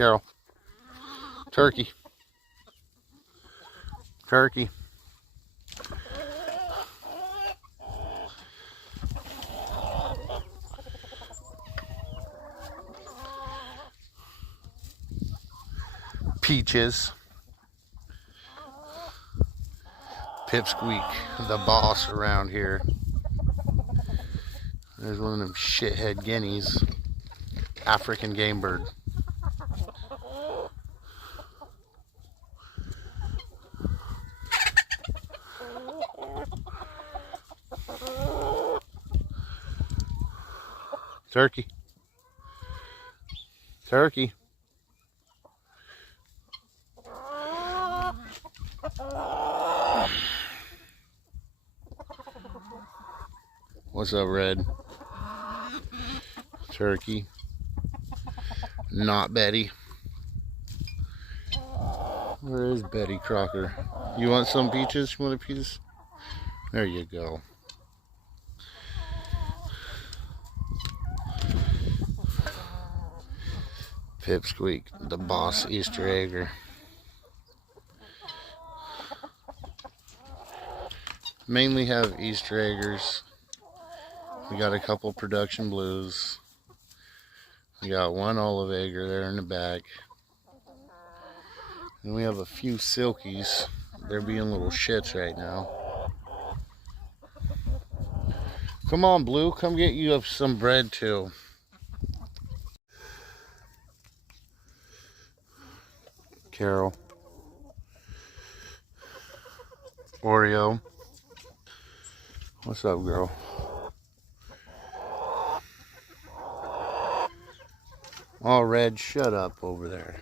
Carol. Turkey. Turkey. Peaches. Pipsqueak, the boss around here. There's one of them shithead guineas. African game bird. Turkey. Turkey. What's up, Red? Turkey. Not Betty. Where is Betty Crocker? You want some peaches? You want a piece? There you go. Pipsqueak, the boss Easter egger. Mainly have Easter eggers. We got a couple production blues. We got one olive egger there in the back. And we have a few silkies. They're being little shits right now. Come on, Blue. Come get you up some bread, too. Carol. Oreo. What's up, girl? Oh, Red, shut up over there.